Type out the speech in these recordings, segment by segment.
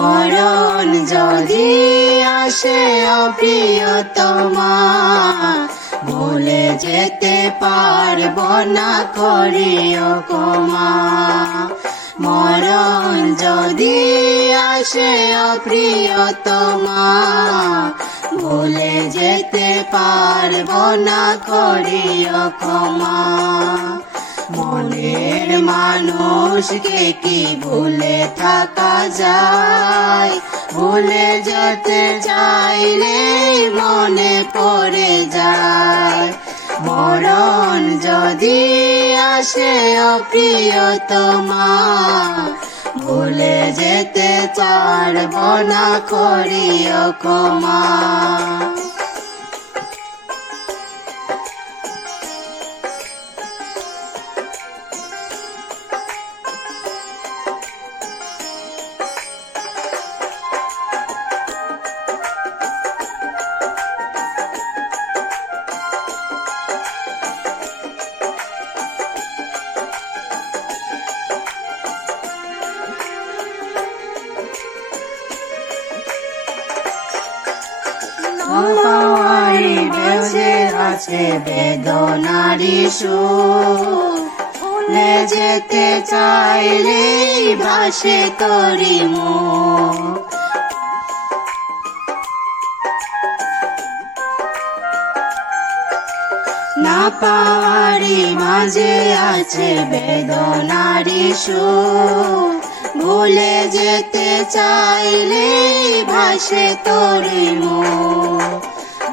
মরণ যদি আসে অপ্রিয়তমা, ভুলে যেতে পারবো না করিও ক্ষমা। মরণ যদি আসে অপ্রিয়তমা, ভুলে যেতে পারবো না করিও ক্ষমা। মনের মানুষকে কি ভুলে থাকা যায়? ভুলে যেতে চাইলে মনে পড়ে যায়। মরণ যদি আসে অপ্রিয়তমা, ভুলে যেতে পারবো না করিও ক্ষমা। পাওয়ারি বেঁচে আছে বেদনারি সুর, ভুলে যেতে চাইলেই ভাসে তোরি মুখ। না পাওয়ারি মাঝে আছে বেদনারি সুর, ভুলে যেতে চাইলেই ভাসে তোরি মুখ।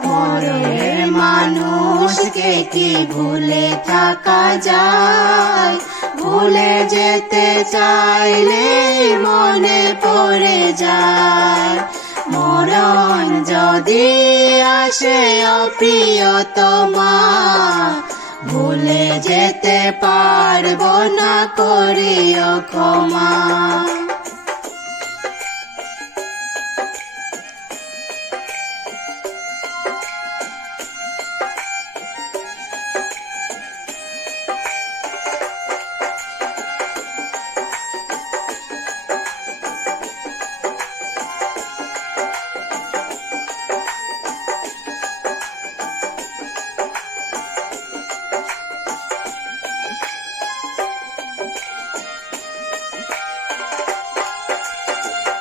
মরণের মানুষকে কি ভুলে থাকা যায়? ভুলে যেতে চাইলে মনে পড়ে যায়। মরণ যদি আসে অপ্রিয়তমা, ভুলে যেতে পারবো না করিও ক্ষমা।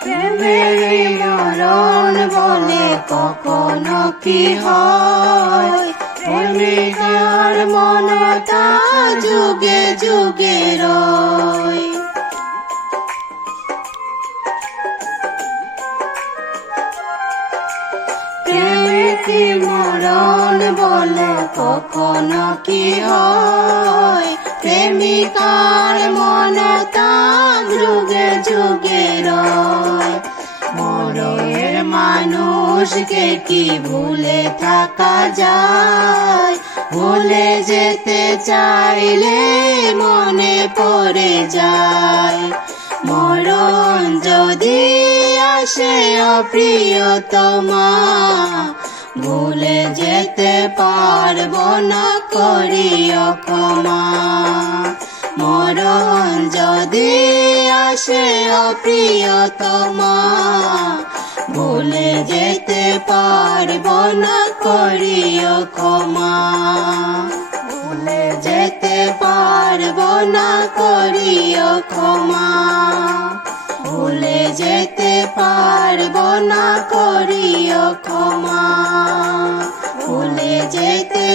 প্রেমের মরণ বলে কখনো কি হয়? প্রেমিকার মনটা যুগে যুগে রয়। প্রেমিকি মরণ বলে কখনো কি হয়? প্রেমিকার মনটা যুগে যুগে রয়। মরণের মানুষকে কি ভুলে থাকা যায়? ভুলে যেতে চাইলে মনে পড়ে যায়। মরণ যদি আসে অপ্রিয়তমা, ভুলে যেতে পারবো না করিও ক্ষমা। মরণ যদি আসে অপ্রিয়তমা, ভুলে যেতে পারবো না করিও ক্ষমা। ভুলে যেতে পারবো না করিও ক্ষমা। ভুলে যেতে পারবো না করিও ক্ষমা। ভুলে যেতে